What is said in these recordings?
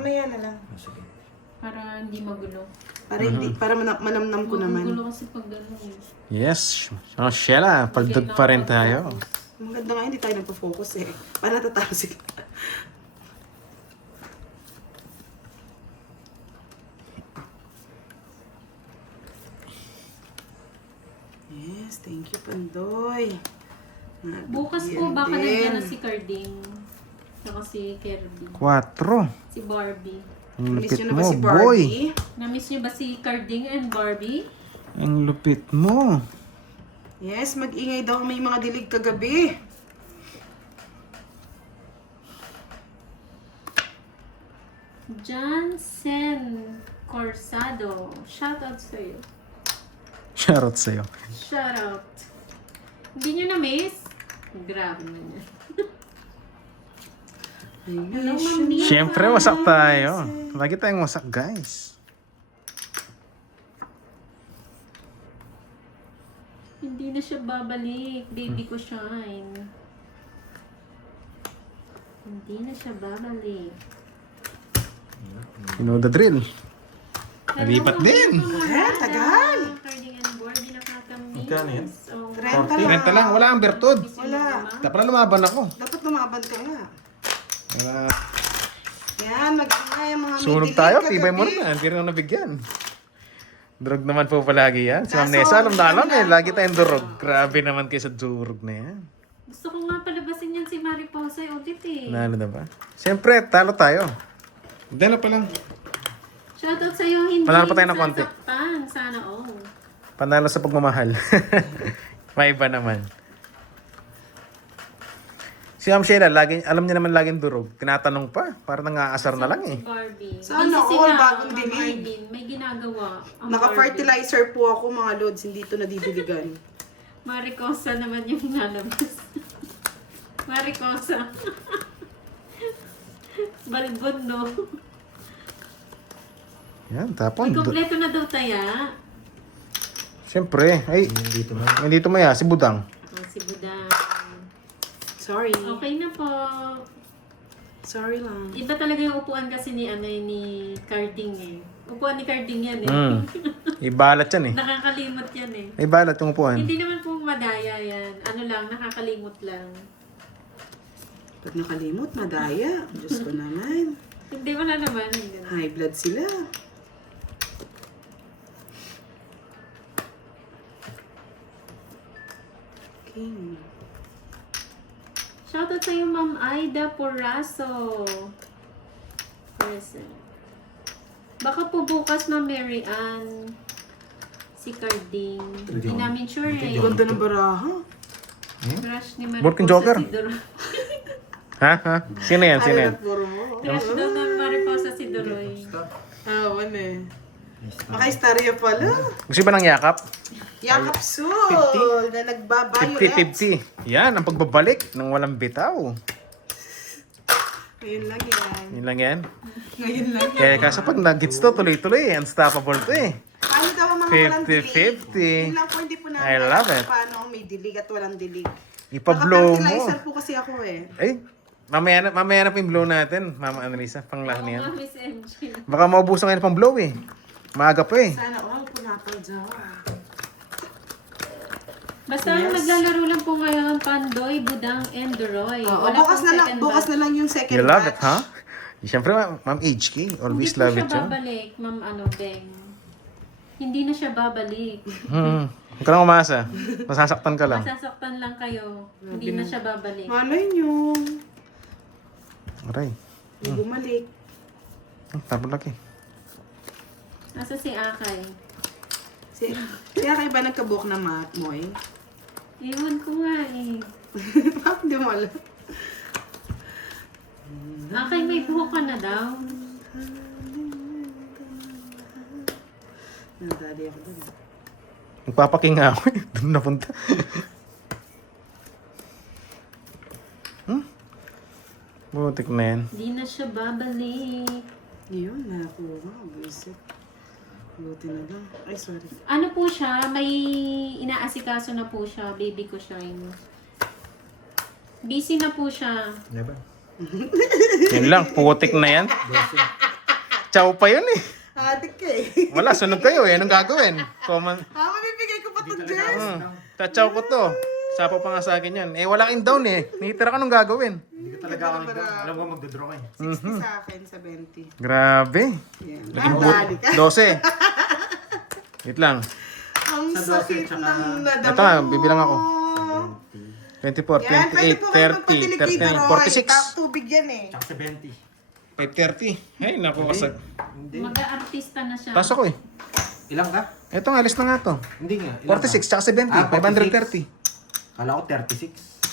Mamaya na lang. Sige. Para hindi magulo. Para hindi, para manamnam ko naman. Magulo kasi pag gano'n eh. Yes. Oh, Sheila, pagdag pa rin tayo. Maganda nga, hindi tayo nagpo-focus eh. Para natatalo sila. Yes, thank you, Pandoy. Bukas po baka nandiyan na si Carding. Saka si Kirby. 4. Si Barbie. Ang Miss lupit nyo na ba mo, si boy. Barbie? Na-miss niyo ba si Carding and Barbie? Ang lupit mo. Yes, mag-ingay daw may mga dilig kagabi. Jansen Corsado. Shout out sa'yo. Shoutout sa'yo. Shout out. Hindi nyo na-miss? Grabe na niya. Hello, Mami. Siyempre, wasak tayo. Lagi tayong wasak, guys. Hindi na siya babalik. Baby ko shine. Hindi na siya babalik. You know the drill. Nalipat din. Tagal. Carding and board, di nakakamiss. Magkano yan? Oh, 30 lang. 30 lang, wala ang bertod. Wala. Dapat na lumaban ako. Dapat lumaban ka nga. Wala. Yan, mag-ingay ang mga may Sunog dilig tayo, kagabi. tibay mo naman. Hindi rin ako nabigyan. Durog naman po palagi yan. Si Ma'am Kaso, Nessa, alam na alam eh. wala. Lagi tayong durog. Grabe naman kayo sa durog na yan. gusto ko nga palabasin yan si Mariposa yung ulit eh. Nalo na ba? Siyempre, talo tayo. Dala pa lang. Shoutout sa'yo, hindi Panalo pa tayo ng konti. sasaktan. Sana all. Panalo sa pagmamahal. May iba naman. Si Ma'am Sheila, lagi, alam niya naman laging durog. Tinatanong pa. Parang nangaasar na lang eh. Si Barbie. Sana Busy all, sila, bagong Ma'am dilig. Arlene. May ginagawa. ang Naka-fertilizer po ako mga lods, hindi ito nadidiligan. Barbie. Maricosa naman yung nalabas. Maricosa. Balbon, no? Yan, May tapon. kompleto na daw taya. Siyempre. Ay, Dito man. hindi tumaya. Si Budang. Oh, si Budang. Sorry. Okay na po. Sorry lang. Iba talaga yung upuan kasi ni ni Carding eh. Upuan ni Carding yan eh. Hmm. Ibalat yan eh. Nakakalimot yan eh. Ibalat yung upuan. Hindi naman po madaya yan. Ano lang, nakakalimot lang. Pag nakalimot, madaya. Diyos ko naman. Hindi, wala naman. Hindi naman. High blood sila. King. Shoutout sa'yo, Ma'am Aida Porraso. Present. Baka po bukas, Ma'am Mary Ann. Si Carding. Hindi namin sure eh. Ganda ng baraha. Crush ni Mariposa Working Joker? si Doroy. Ha? Ha? Sino yan? Sino yan? Puro mo. Crush daw ng Mariposa si Doroy. Ah, ano eh. Maka-istorya pala. Gusto ba ng yakap? Yakap Sul na nagbabayo 50-50. Yan, ang pagbabalik ng walang bitaw. Ngayon lang yan. Yun lang yan. Ngayon lang yan. Kaya kaso pag nag-hits to, tuloy-tuloy. Unstoppable to eh. Paano daw ang mga walang dilig? 50-50. Yun lang po, hindi po namin I love alam it. paano ang may dilig at walang dilig. Ipa-blow mo. Naka-fertilizer po kasi ako eh. Ay, mamaya na po yung blow natin, Mama Annalisa. Panglahan Oo niya. nga, Miss MJ. Baka maubusan ngayon pang blow eh. Maaga pa eh. Sana all punapal dyan. Basta ang naglalaro lang po ngayon, Pandoy, Budang, and Doroy. Oo, Wala bukas pong na lang, second bukas batch. na lang yung second You love it, batch. ha? Siyempre, Ma'am HK. Always love Hindi it po siya yun. babalik, Ma'am Beng. Hindi na siya babalik. Huwag ka lang umasa. Masasaktan ka lang. Masasaktan lang kayo. Hindi na siya babalik. Malay nyo. Aray. Hindi bumalik. Tapos laki. Nasa si Akay. Kaya kayo ba nagkabook na mat mo eh? Iwan ko nga eh. Bakit di mo alam? Akay, may buhok ka na daw. Nadali ako dun. Magpapakinga ako eh. Doon napunta. Butik na yan. Hindi na siya babalik. Yun, nakakuha. Buisit. Buti na lang. Ay, sorry. Ano po siya? May inaasikaso na po siya. Baby ko siya. Busy na po siya. Diba? Yun lang, putik na yan. Chow pa yun eh. Adik ka eh. Wala, sunog kayo eh. Anong gagawin? Common. Mabibigay ko pa to, Jess. Tachaw ko to. Sapo pa nga sa akin yan. Eh, wala kang down eh. Nitira ka nung gagawin. Hindi ka talaga ako alam mo magdodraw ka eh. 60 sa akin, 70. Grabe. Yan. Naging Dali ka. 12. Wait lang. Ang Sa sakit 12, tsaka- ng nadama. Ito nga, bibilang ako. 24, Yan, pwede po kayo 28, 30, magpatilig kay 39, Roy. 46. Tubig yan eh. Tsaka 70. 530. Ay, naku, kasag. Hindi. Mag-aartista na siya. Pasok ko eh. Ilang ka? Ito nga, alis na nga to. Hindi nga. Ilang 46, ka? tsaka 70. 530. Kala ko 36.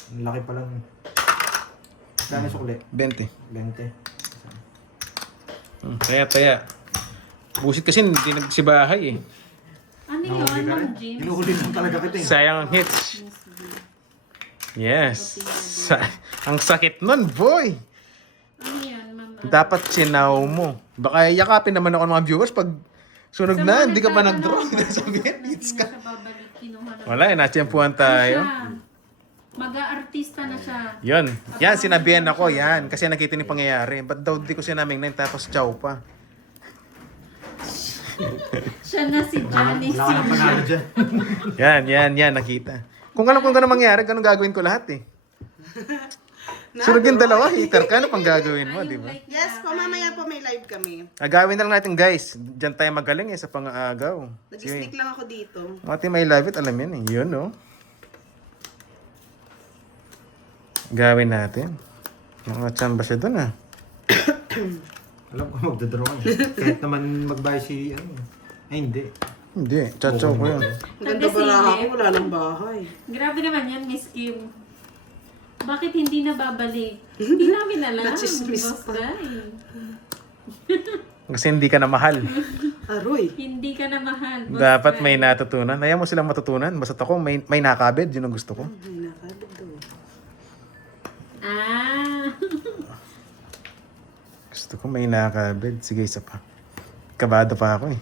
Ang laki pa lang. Gano'ng sukli? 20. 20. Taya. Busit kasi hindi nagsibahay eh. Ano yun, Nahuli ka rin. Ma'am James? Hinuhuli mo talaga kita eh. Sayang ang hits. Yes. Ang sakit nun, boy. Ano yan, Ma'am? Dapat sinaw mo. Baka yakapin naman ako ng mga viewers pag sunog na, hindi ka pa nag-draw. Sabihin, hits ka. Wala eh, natsyempuhan tayo. Mag-aartista na siya. Yun. Yan, sinabihan ako. Yan. Kasi nakita ni pangyayari. Ba't daw di ko sinaming 9 tapos chow pa? Siya na si Johnny Wala ka nang panalo dyan. Yan. Nakita. Kung alam kung gano'ng mangyari, ganun gagawin ko lahat eh. Sunog yung dalawa, hater ka. Ano pang gagawin mo, di ba? Yes po, mamaya po may live kami. Agawin na lang natin guys. Diyan tayo magaling eh sa pang-aagaw. Nag-sneak lang ako dito. Mati may live it, alam yan eh. Yun no. Gawin natin. Mga chamba siya dun ah. Alam ko magdodraw ka eh. Kahit naman magbahay si ano. Ay hindi. Hindi, chachaw ko yun. Maganda pala ako, wala nang bahay. Grabe naman yan, Miss Kim. Bakit hindi na babalik? Hindi namin alam. Nachismis Boss pa. Guy. Kasi hindi ka na mahal. Aroy. Hindi ka na mahal. Boss Dapat Guy. may natutunan. Ayaw mo silang matutunan. Basta ako, may nakabed. Yun ang gusto ko. Ay, nakabig daw. Ah. Gusto ko may nakabed. Sige, isa pa. Kabado pa ako eh.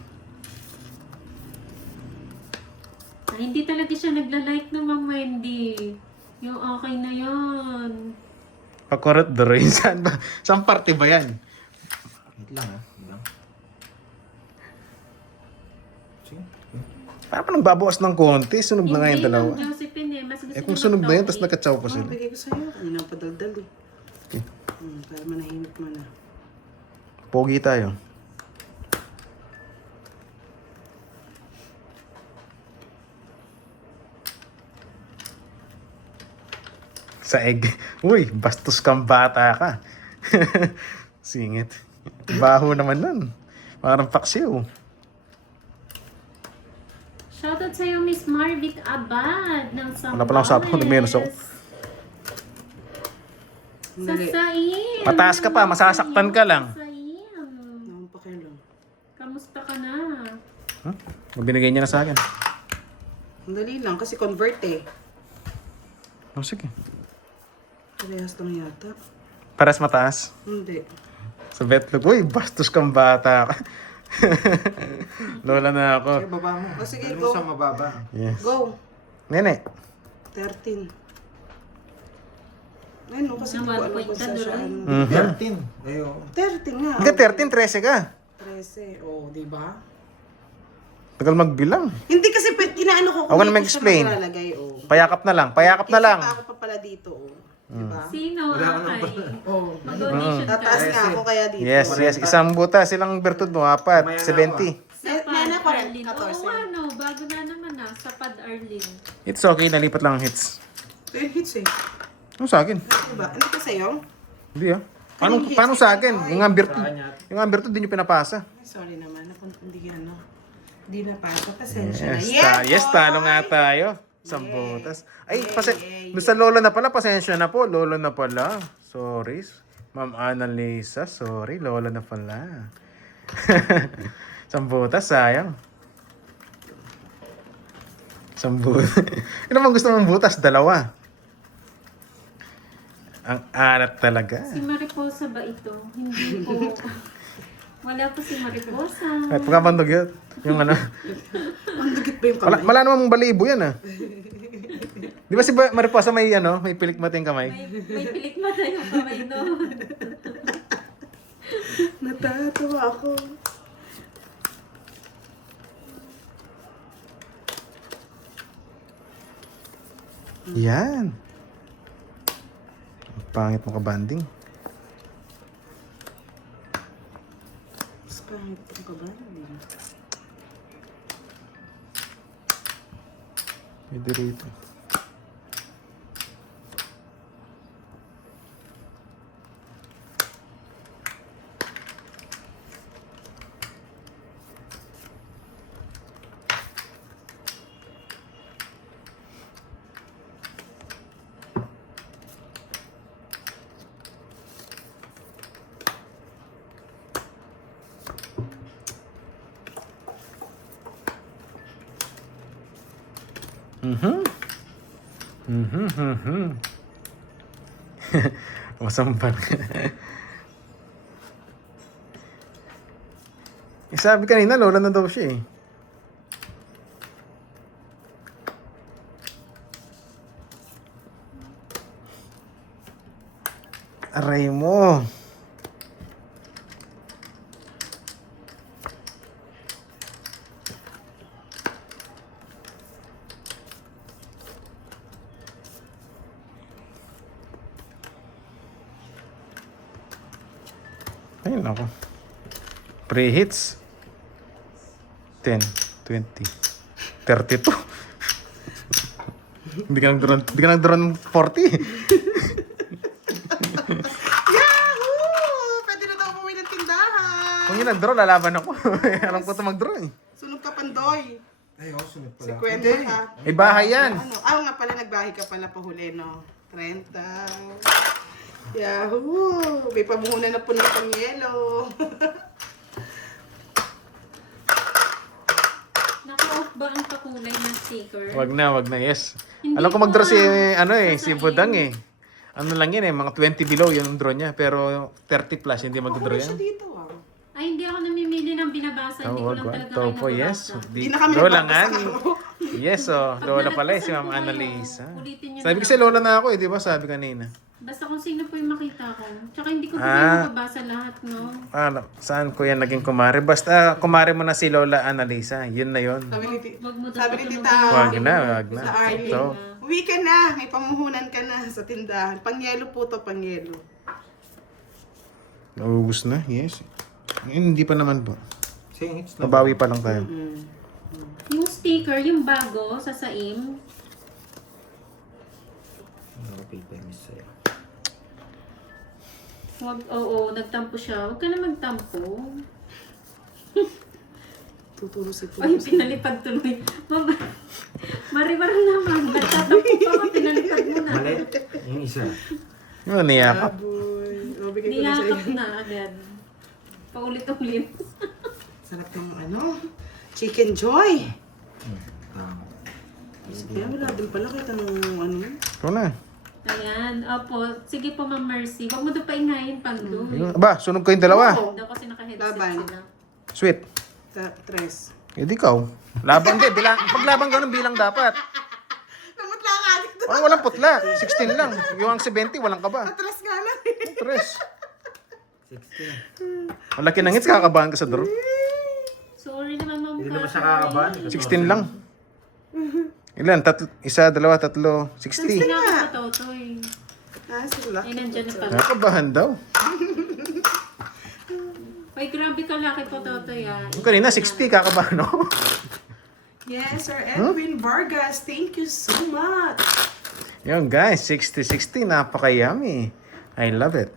Hindi talaga siya nagla-like ng Ma'am Wendy. Yung okay na yun. Pakurot Droy. Saan ba? Saan parte ba yan? Wait lang ha. Ilang. Sige. Parang pa nagbabawas ng konti. Sunog na nga yung dalawa. Ma'am Josephine eh. Mas gusto Eh kung niya sunog na yun, mag-topic. tapos nagkatsaw pa sila. Bigay ko sa'yo. Kanina pa daldal eh. Okay. Para manahimik mo na. Pogi tayo. Sa egg. Uy, bastos kang bata ka. Singit. Baho naman nun. Parang paksiw. Shoutout sa'yo, Miss Marvic Abad ng Sambales. Wala pa lang usapan kung nagmenos ako. Sasain. Mataas ka pa, masasaktan ka lang. Sasain. Nakang pakialam. Kamusta ka na? Huh? Binigay niya na sa akin. Ang dali lang kasi convert eh. Oh, sige. Parehas lang yata. Paras mataas. Hindi. Sa betlog, uy, bastos kang bata ka. Lola na ako. Sige, baba mo. O, sige, Alam go. mo sa mababa. Yes. Go. Nene. 13. Ayun, no, kasi hindi ko alam kung saan siya. ano. 13. Ayo. 13 nga. Hanggang 13, 13 ka. 13. Oh, di ba? Tagal magbilang. Hindi kasi inaano ko Ako na dito siya mag-explain. maglalagay, oh. Payakap na lang, payakap na lang. Isa pa ako pa pala dito, oh. Di ba? Sino? Ay. Oh. Mag-donation ka. Tataas nga ako kaya dito. Yes, yes. Isang buta, silang bertud mo, apat, 70. Sa May na Pad 40, Arlene. 14. Oo, ano, bago na naman ah. Sa Pad Arlene. It's okay, nalipat lang ang hits. Ito yung hits eh. Ano sa akin? Diba? Ano ka sa'yo? Hindi ah. Paano sa akin? Yung ambertud din yung pinapasa. Ay, sorry naman. Hindi ano. Hindi na pa. Pasensya na. Yes, talo nga tayo. Isang butas. Ay, doon sa lola na pala, pasensya na po. Lola na pala. Sorry. Ma'am Annalisa, sorry. Lola na pala. Isang butas, sayang. Isang butas. Ano bang gusto mong butas? Dalawa. Ang alat talaga. Si Mariposa ba ito? Hindi po. Wala po si Mariposa. At pagkabandog yun. Yung ano. Ang dagit ba yung kamay? Wala namang balibo yan ah. Di ba si Mariposa may may pilikmat yung kamay? May pilik mata yung kamay doon. Natatawa ako. Yan. Ang pangit mo kabanding. Mas pangit ko ka ba? Pwede rito. Masampal. Sabi kanina, lola na daw siya eh. Aray mo. Ayun ako. Pre-hits. 10, 20, 32. Hindi ka nagduran 40. Yahoo! Pwede na daw umuwi ng tindahan. Kung yun nag-draw, lalaban ako. Alam ko ito mag-draw eh. Sunog ka, Pandoy. Ay, oh, sunod pala. 50 ka. Eh, bahay yan. Ano? Nga pala, nagbahay ka pala pahuli, no? 30. Yahoo! May pamuhunan na po ng pang-yelo. Naka-off ba ang pakulay ng sticker? Wag na, yes. Hindi Alam ko ko mag-draw si, Sasabihin. si Budang eh. Ano lang yun eh, mga 20 below yung draw niya. Pero 30 plus, hindi mag-draw Ako siya yan. dito, ah. Ay, hindi ako namimili ng binabasa. Hindi ko lang talaga kayo Topo, yes. nababasa. Hindi na kami Lola nagbabasa nga. ako. Yes, oh. Pag Lola pala eh, nalagpasan si Ma'am po kayo, Annalisa. ulitin niyo Sabi na kasi lang. Lola na ako eh, di ba? Sabi kanina. Basta kung sino po yung makita ko. Tsaka hindi ko po Ah. kayo mababasa lahat, no? Ano, saan ko yan naging kumare? Basta kumare mo na si Lola Annalisa. Yun na yun. Sabi ni, Wag mo daw sabi ni patulogin Tita, yung Wag aking na, wag na. Sa Arlie. Ito. Uwi ka na. May pamuhunan ka na sa tindahan. Pang-yelo po to, pang-yelo. Naubos na, yes. Hindi pa naman po. Saying it's not. Nabawi pa lang tayo. Yung sticker, yung bago sa Saim, No paper miss sa'yo. wag, oo, nagtampo siya. Huwag ka na magtampo. Tuturo si Ay, pinalipad tuloy. Maribar naman. Nagtatampo pa ka, pinalipad mo na. Mali. Yung isa. Yung niyakap. Aboy. O, bigay ko na sa'yo. Niyakap na agad. Paulit-ulit. Sarap ng ano? Chicken Joy. Tama. Kaya wala din pala kita nung ano. Ito na. Ayan. Opo. Sige po, Ma'am Mercy. Huwag mo doon paingayin pang doon. Ba, sunog kayong dalawa. Oo. Daw kasi naka-headset Laban. sila. Sweet. Tres. Eh, di ikaw. Laban din. Paglabang ganun bilang dapat. Namutla ka dito. Oh, walang putla. 16 lang. Yung ang 70, walang kaba. Tres nga lang. Tres. 16. Malaki ng hits, kakabahan ka sa draw. Sorry naman, Ma'am. Hindi naman siya Catherine. kakabahan. 16 lang. Ilan? Isa, dalawa, tatlo. 60. Kasi nga ako sa Totoy. Sila. Ay, nandyan na pala. Nakakabahan daw. Ay, grabe ka laki po, Totoy, ah. Yung kanina, 60, kakabahan ako. Yes, Sir Edwin Vargas. Thank you so much. Yung guys, 60-60, napaka-yummy. I love it.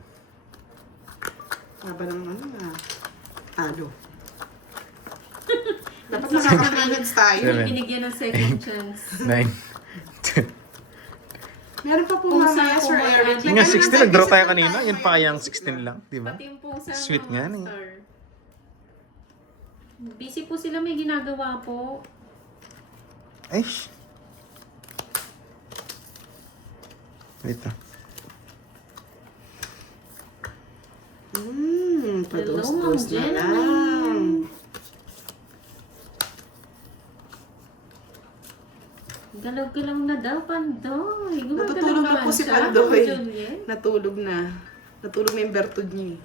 Haba ng ano na. Talo. Dapat nakaka-minutes tayo. Seven. Binigyan ng second chance. 9. Meron pa po Kung mamaya, saan Sir po Eric. ba- Yung nga 16, nag-draw tayo kanina. Yun pa kayang 16 lang, di ba? Pati yung pusa Sweet ng nga eh. Monster. Busy po sila, may ginagawa po. Ay. Wait na. Pados-dos na Hello, Ma'am lang. Galaw-galaw na daw, Pandoy. Gumagalaw Natutulog ka na po man si siya, Pandoy. Juliet. Natulog na. Natulog na yung bertud niya eh.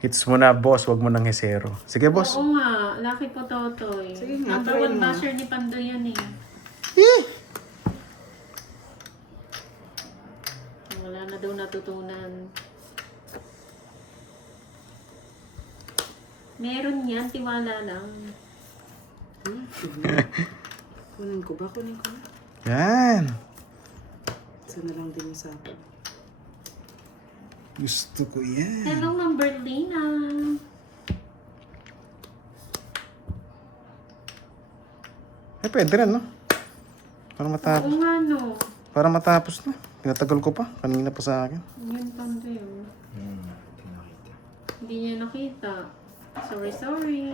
Hits mo na, boss. Wag mo nang hesero. Sige, boss. Oo nga, Lucky po Totoy. Sige nga, Number try 1 mo. basher ni Pandoy yan eh. Wala na daw natutunan. Meron yan, tiwala lang. Sige. Kunin ko ba? Kunin ko na. Yan. Isa na lang din yung sapo. Gusto ko yan. Hello, Ma'am Berlina. Pwede rin, no? Para matapos. Oo nga, no. Para matapos na. Pinatagal ko pa. Kanina pa sa akin. Yun, Pandoy. Oh. Hindi nakita. Hindi niya nakita. Sorry.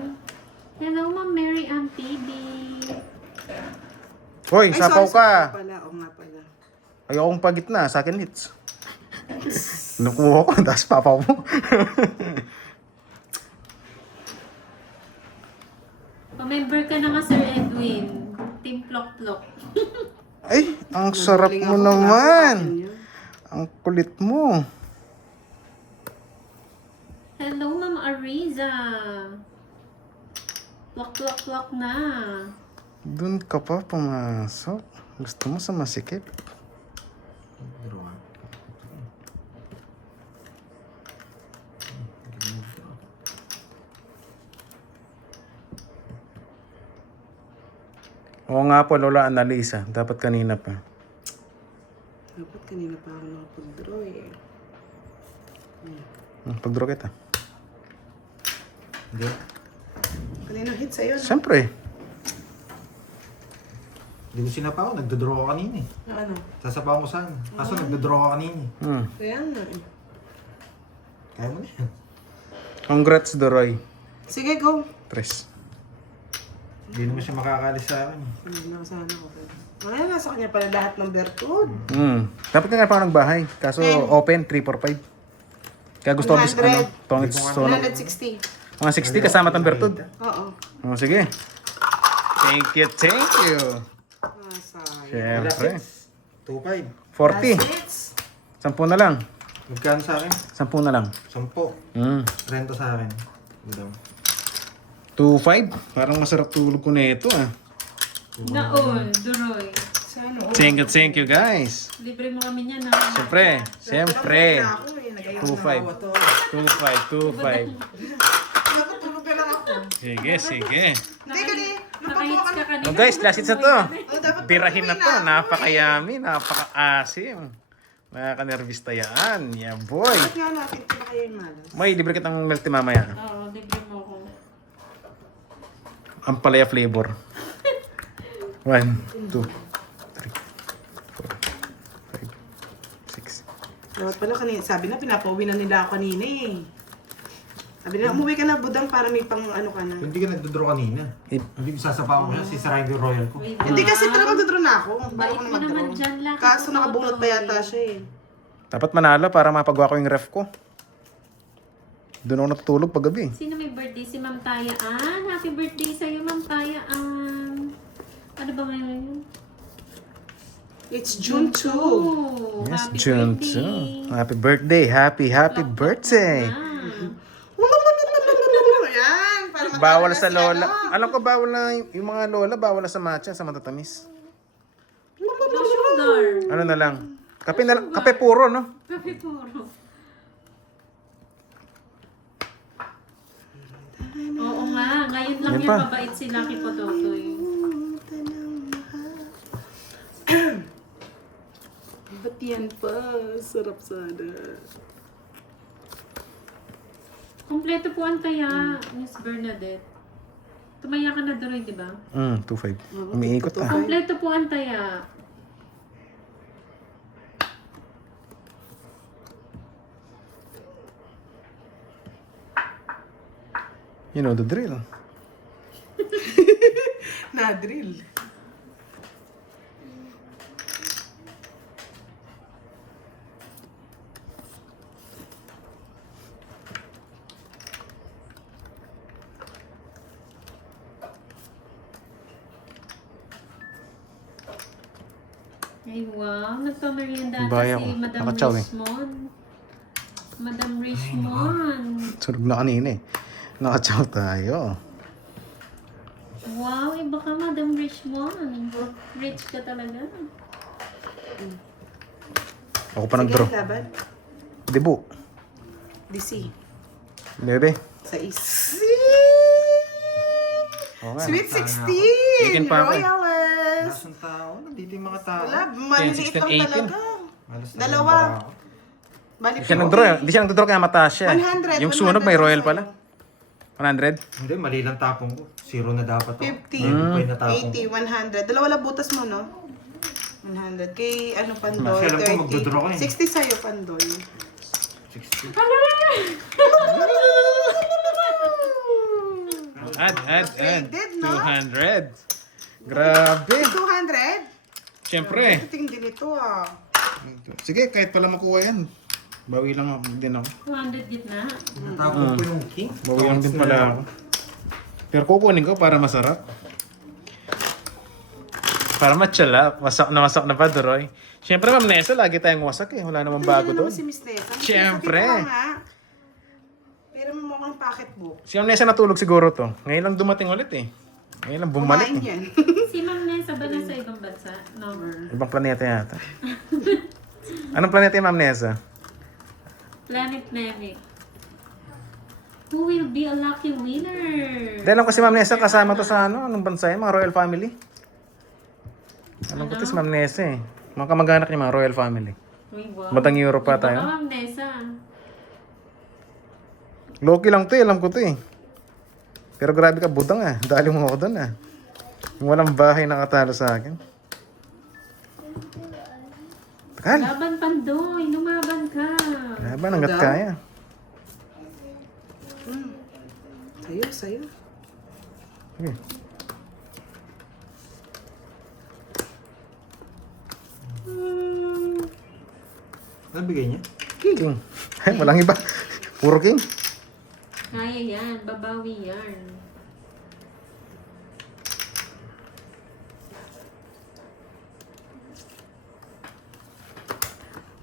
Hello, Ma'am Mary Ann TV. Hoy, sapaw ka. Pala, o nga pala. Ayokong pagitna. Sa akin hits. Nakuha ko. Tapos papaw mo. Pa-member ka na nga, Sir Edwin. Team Plok-Plok. Ay, ang sarap Nagaling mo ako, naman. pinapakain yun. Ang kulit mo. Hello, Ma'am Ariza. Plok-Plok-Plok na. Doon ka pa pumasok. Gusto mo sa masikip. Pero nga. Oo nga po, Lola Annalisa. Dapat kanina pa. Dapat kanina pa ako nakapag-draw eh. Pag-draw kita. Hindi. Kanina hit sa'yo. Siyempre. Hindi ko sinapaw. Nagdodraw ko kanina eh. Ano? Sasapaw ko saan. Kaso nagdodraw ko kanina eh. Kaya nga eh. Kaya mo na yan. Congrats, Doroy. Sige, go. Tres. Hindi naman siya makakalis sa akin. Nakasana ko. Ay, nasa kanya pala lahat ng bertud. Dapat nga pa nagbahay. Kaso open, 345. Kaya gusto ko 100. ano, tongit so, 160. mga 60 kasama tang bertud. Oo. Oh, sige. Thank you. Sayang. Siyempre. 2.5. 40. Hits. 10 na lang. Magkano sa akin? 10 na lang. 10. Mm. Rento sa akin. Gudam. 2.5. Parang masarap tulog ko na ito ah. Naon, Duroy. Sa ano? Thank you guys. Libre mo kami niyan, ha? Siyempre. Ako eh. Nagayang 2.5. nahawa to. 2.5. Natutulog na lang ako. Sige. Hindi, Nakahits ka kanina. Oh guys, last hits na to. Oh, dapat Birahin na to. ako. Napakayami. Napaka-asim. Nakaka-nervista yan. Yeah boy. Bakit nga natin kung kaya yung malas? May libre kitang milk tea mamaya. Oo, libre mo ako. Ang palaya flavor. 1, 2, 3, 4, 5, 6. Dapat pala kanina, sabi na pinapauwi na nila ako kanina eh. Sabi nila, umuwi ka na budang para may pang ano ka na. Hindi ka nagdodraw kanina. Hindi ko sasapaw ko siya. Sisirain ko yung royal ko. Wait, Hindi kasi talaga magdodraw na ako. Bago Bait ko na mo naman magdraw. dyan, Lucky Kaso po, nakabunot pa Totoy. yata siya eh. Dapat manalo para mapagawa ko yung ref ko. Doon ako natutulog pag gabi. Sino may birthday? Si Ma'am Tayaan. Happy birthday sa'yo, Ma'am Tayaan. Ano ba ngayon? It's June 2. Oh, Yes, happy June birthday. 2. Happy birthday. Happy birthday. Ah. Yan, para matalo Bawal na sa si lola. ano. Alam ko bawal na yung mga lola, bawal na sa matcha, sa matatamis. No sugar. Ano na lang? Kape na lang, kape puro, no? Kape puro. Oo nga, ngayon lang Yan yan pa. mabait si Lucky Pototoy. Ba't yan pa? Sarap sana. Kompleto po ang taya, Miss Bernadette. Tumaya ka na doon, di ba? 2.5. Umiikot ah. Kompleto po ang taya. You know the drill. Na-drill. Ay, wow. Nagpamerienda ata Bayan si ko. Madam Nakachaw eh. Guzmon. Madam Richmond. Sunog na kanina eh. Nakachow tayo. Wow, iba ka, Madam Richmond. Rich ka talaga. Ako pa Sige, nag-draw. laban. Debo. DC. Bebe. Sa is. Oo nga. Sweet Ikin 16! pa ako eh. Royalist! Nasaan tao? Nandito yung mga tao. Wala, maliliit 16, lang 18. talaga. Alas na Dalawa. yung bara ako. Bali Di siya nag-draw. Hindi siya nag-draw kaya mataas siya. 100. Yung sunog may 100 royal sa'yo. pala. 100? Hindi, mali lang tapong ko. Zero na dapat ako. 50. Maybe pa yung natapong ko. 80, 100. Dalawa lang butas mo, no? 100. Kay ano, Pandoy, Kailan ko magdodraw ka 30. eh. 60 sa'yo, Pandoy. 60. Add. Upgraded, no? 200. Grabe. 200? Siyempre. Tingin din ito, ah. Sige, kahit pala makuha yan. Bawi lang din ako. 200 gitna. Natapong ko yung king. Bawi lang din pala ako. Pero kukunin ko para masarap. Para matsala. Wasak na pa, Doroy. Siyempre, Ma'am Nessa, lagi tayong wasak eh. Wala namang bago Tingnan mo doon. si Miss Nessa. Siyempre. Sabi ko nga, pero mo mukhang pocketbook. Si Ma'am Nessa natulog siguro to. Ngayon lang dumating ulit eh. Ngayon lang bumalik Kumain eh. yan. Si Ma'am Nessa ba nasa ibang bansa? Never. Ibang planeta yata. Anong planeta yung Ma'am Nessa? Planet Namek. Who will be a lucky winner? Dahil lang kasi Ma'am Nessa kasama to sa ano, anong bansa yun? Mga royal family. Alam ko to si Ma'am Nessa eh. Mga kamag-anak niya, mga royal family. Uy, wow. Batang Europe pa Iba tayo. ka, Ma'am Nessa. Loki lang to eh, alam ko to eh. Pero grabe ka, budang ah. Dali mo ako doon ah. Walang bahay nakatalo sa akin. Takal! Laban Pandoy, lumaban ka. Laban hanggat kaya. Sa'yo. Sige. Ano bigay niya? King. Ay, walang iba. Puro king. Kaya yan, babawi yan.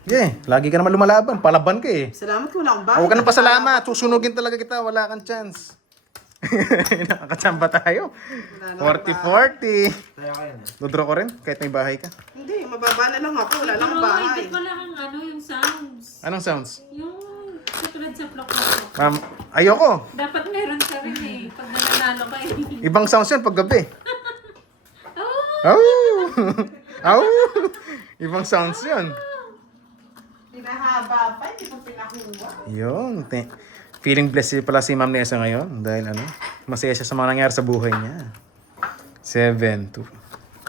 Yeah, lagi ka naman lumalaban. Palaban ka eh. Salamat ko lang ba? Huwag ka nang pasalamat. Susunugin talaga kita. Wala kang chance. Nakakachamba tayo. 40-40. Kaya kaya na. Dodraw ko rin, kahit may bahay ka. Hindi, mababa na lang ako. Wala lang Pero bahay. hindi pala ang ano, yung sounds. Anong sounds? Yung katulad sa plok-plok. Ayoko. Dapat meron ka rin eh. Pag nananalo ka eh. Ibang sounds yun pag gabi. Oh! Au! Au! Ibang sounds yun. Pinahaba pa, hindi ko pinakuha. Yun. Feeling blessed pala si Ma'am Nessa ngayon. Dahil ano, masaya siya sa mga nangyari sa buhay niya. 7, 2,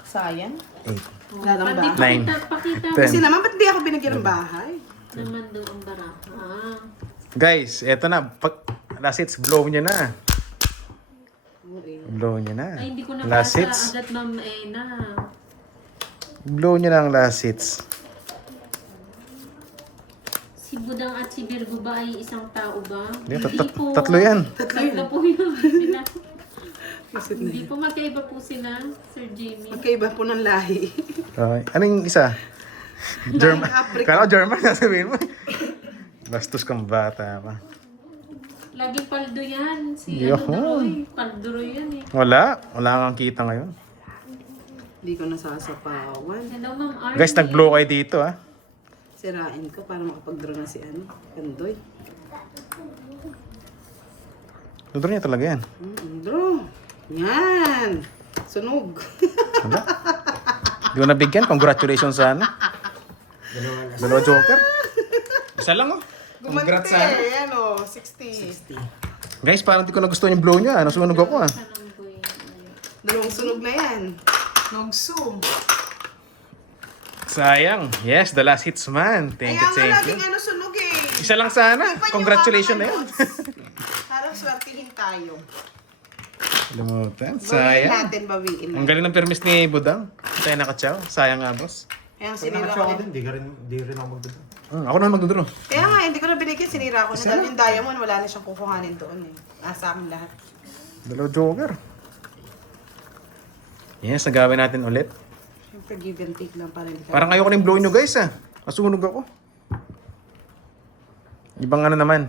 Sayang. 8. Wala lang ba? Nine. Pakita mo 10. Kasi naman, ba't di ako binigyan ng bahay? naman daw ang baraha. Guys, eto na. Last hits, blow niya na. Blow niya na. Ay, hindi ko Last nabasa hits. agad, Ma'am Ena. Blow niya na ang last hits. Si Budang at si Virgo ba ay isang tao ba? Hindi, po. tatlo yan. Tatlo po yun. Sila. Kasi na Hindi po magkaiba po sila, Sir Jimmy. magkaiba po ng lahi. Okay. Ano yung isa? German. Africa. Kala ko German, sasabihin mo. Bastos kang bata pa. Laging paldo yan. Si Yo. Duroy. Paldo yan eh. Wala. Wala kang kita ngayon. Hindi ko nasasapawan. Hello, Ma'am Arnie. Guys, nag-blow kayo dito ah. Sirain ko para makapag-draw na si ano, Pandoy. Dudro niya talaga yan. Draw. Yan. Sunog. Wala. Di ko nabigyan. Congratulations sa ano. Dalawa joker. Isa lang oh. Congrats sa ano. Yan o, 60. Guys, parang di ko nagustuhan yung blow niya. Nasunog ako ah. Tanong ko yun. Dalawang sunog na yan. Nag-zoom. Sayang. Yes, the last hits man. Thank you, Kaya nga thank you. laging ano sunog eh. Isa lang sana. Congratulations na yun. Parang swertihin tayo. Limutan. Bawiin Sayang. natin, bawiin Ang natin. galing ng permis ni Budang. Tayo nakachaw. Sayang nga, boss. Kaya Pag sinira nakatsaw ko ka din. din, di rin ako magdadala. Ako naman magdudro. Kaya nga, hindi ko na binigyan, sinira ko na. Dahil yung diamond, wala na siyang kukuhanin doon eh. Nasa amin lahat. Dalawa joker. Yes, nagawin natin ulit. Siyempre, give and take lang para hindi ka... Parang ayoko na yung blow nyo guys ah. Masunog ako. Ibang ano naman.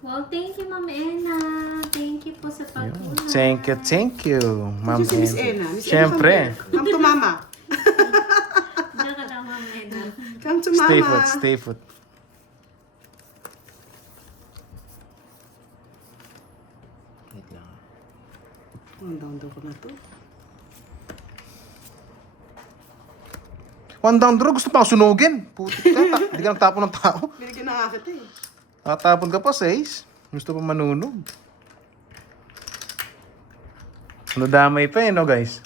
Well, thank you, Ma'am Ena. Thank you po sa pagtulong. Thank you, Ma'am Si Miss Ena. Ena. Miss Ena, Siyempre. come to mama. Diyan ka lang, Ma'am Ena. Come to mama. Stay put, stay put. Wait lang. Down ko na to. One down draw, gusto pa ako sunugin. Putik ka, hindi ka nagtapon ng tao. Binigyan na nga kita eh. Tatapon ka pa, says. Gusto pa manunog. Ano damay pa no guys?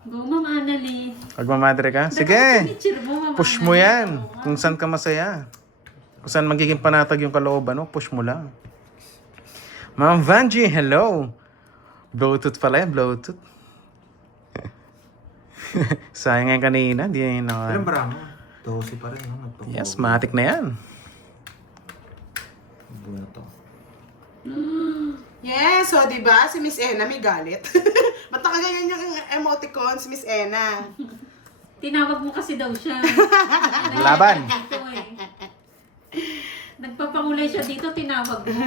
Go, Ma'am Annalie. Pagmamadre ka? Sige, Picture mo, Ma'am push mo Annalie. yan. Kung saan ka masaya. Kung saan magiging panatag yung kalooban, no? Push mo lang. Ma'am Vanji, hello. Bluetooth pala yan, Bluetooth. Sayang yan kanina, di yan Ilang na. bara mo? 12 pa rin, no? Yes, matik na yan. Buo na to. Yes, so di ba si Miss Ena may galit. Ba't nakaganyan yung emoticons, Miss Ena? Tinawag mo kasi daw siya. Laban. Dito eh. Nagpapakulay siya dito, tinawag mo.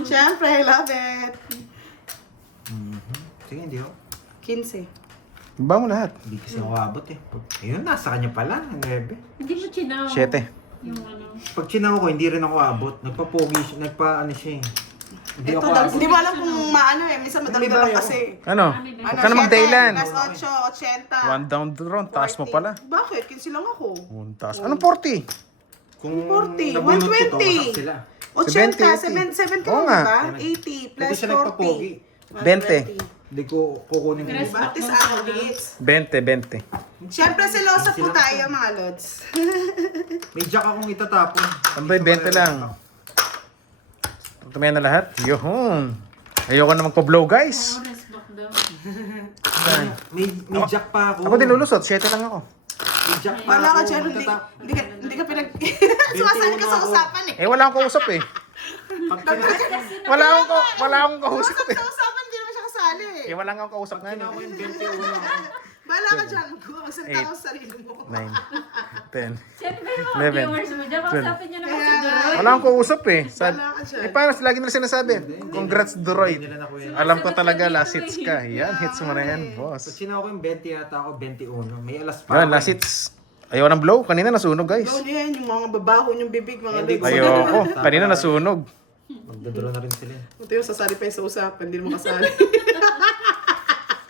Siyempre, I love it. Sige, hindi ako. 15. Ba mo lahat? Hindi kasi ako abot eh. Ayun, nasa kanya pala. Ang 9. Hindi mo chinawag. 7. Yung ano. Pag chinaw ko, hindi rin ako abot. Nagpa-pogi siya. Nagpa-ano siya eh. Hindi Ito ako daw, abot. hindi mo alam kung maano eh. Minsan madagdagan kasi. Ano? Ano, Huwag ka na magdailan. Plus 8, 80. One down draw, taas mo pala. Bakit? 15 lang ako. Taas. Anong 40? Kung 40, nabunot ko to, 120. wasak sila. 80, 7 ka Oo mo nga. ba? 80 plus Hindi siya nagpa-pogi. 40. 20. Hindi ko kukunin ko. Dress Diba? Tis athletes. 20. Siyempre, silosa po tayo mga lods. May jack akong itatapon. Tambay, 20 lang. Tumayan na lahat. Yohon. Ayoko na magpa-blow, guys. Oras back daw. May jack pa ako. Ako din lulusot. 7 lang ako. May jack pa Wala ka ako. dyan, hindi ka pinag... Sumasali ka sa usapan eh. Eh, wala akong kausap eh. Wala akong kausap Usap eh. sa usapan, hindi naman siya kasali eh. Eh, wala akong kausap nga. Ako yung 21. Bahala ka dyan. Magsalita ka sa sarili mo. 9, 10. Siyempre yung mga 11, viewers mo dyan, kausapin nyo naman si Kaya- Duroy. Wala akong kausap eh. Bahala ka dyan. Eh, paano? Lagi nila sinasabi. Congrats, Duroy. Hindi nila nakuha. Alam ko talaga, last hits ka. Yan, hits mo na yan, Pag boss. sinaw ko yung 20 yata ako, 21. May alas pa. Yan, last hits. Ayaw ng blow. Kanina nasunog, guys. Gawin yan, yung mga babaho, yung bibig, mga Hindi ko- lips. Ayoko. Kanina nasunog. Magdadraw na rin sila. Ito yung sasali pa yung sa usapan, hindi mo kasali.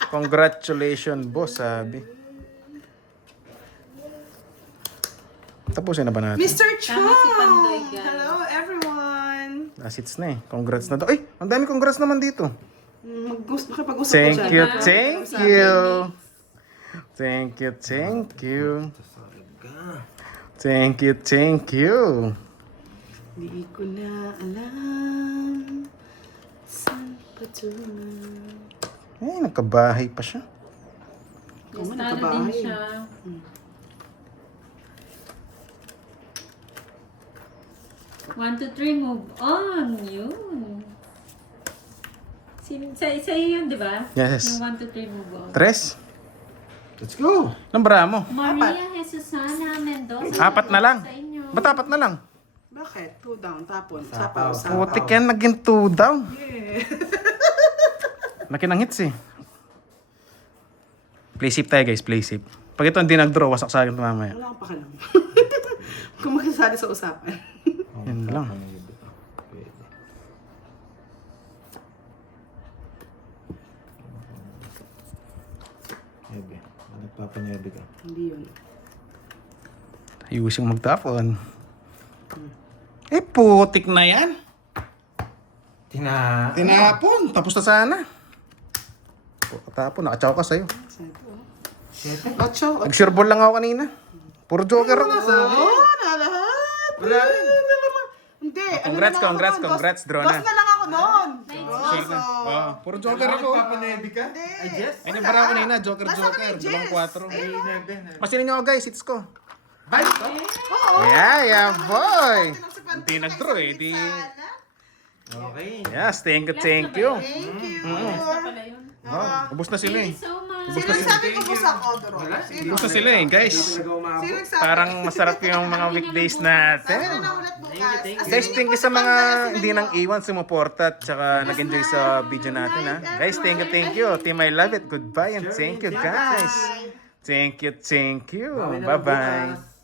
Congratulations, boss, sabi. Tapusin na ba natin? Mr. Chong! Tama si Pandoy, guys. Hello, everyone! Last hits na eh. Congrats na to. Ay, ang dami congrats naman dito. Makipag-usap ko Thank dyan. you, thank you. Thank you, thank you. Thank you, thank you. Di ko na alam saan patungan. Ay, nagkabahay pa siya. Oo, Yes, talo din nagkabahay. siya. 1, 2, 3, move on. Yun. Sa'yo yun, di ba? Yes. Yung 1, 2, 3, move on. Tres? Let's go! Nambara mo. Maria Jesusana Mendoza. 4 na lang. Sa inyo. Ba't 4 na lang? Bakit? 2 down, tapon. Sapaw. Sapaw, Putik yan, naging 2 down. Yeah. Laki ng hits eh. Play safe tayo guys, play safe. Pag ito hindi nag-draw, wasak sa akin mamaya. Wala kang pakalam. Kung makasali sa usapan. Yan lang. Pwede. Nebe. Nagpapanebe ka. Hindi yun. Ayusing magtapon. Eh, putik na yan. Tinapon. Tapos na sana. Tapon, nakatsaw ka sa'yo. Ocho. Nag-sureball lang ako kanina. Puro joker ako. Oo, na lahat. Wala rin. Hindi. Congrats, congrats, congrats, draw na. Dos na lang ako noon. Puro joker ako. Nagpapanebe ka? Ay, yes. Ay, nabara ako kanina. Joker, Nasa joker. kami, Jess. Dalawang 4. Ay, nebe. Masinin nyo ako guys, hits ko. Balik ka? Oo. Yeah, boy. Hindi Hindi nag-draw eh, di- Okay. Yes, thank you. Thank you. Last na pala yun. Oh, ubos na sila Thank eh. you so much. Sino nagsabi ko sa Kodoro? Wala. Sino? Ubos na sila eh, guys. Hindi talaga umabot. Sino nagsabi? Parang masarap yung mga weekdays Sabi na natin. naulat bukas. As in, Guys, hindi thank ko you sa mga sila hindi nang iwan, sumuporta at saka nag-enjoy sa video natin ha. Guys, thank you. Team I love it. Goodbye and thank you guys. Thank you. Bawi na lang Bye-bye. bukas.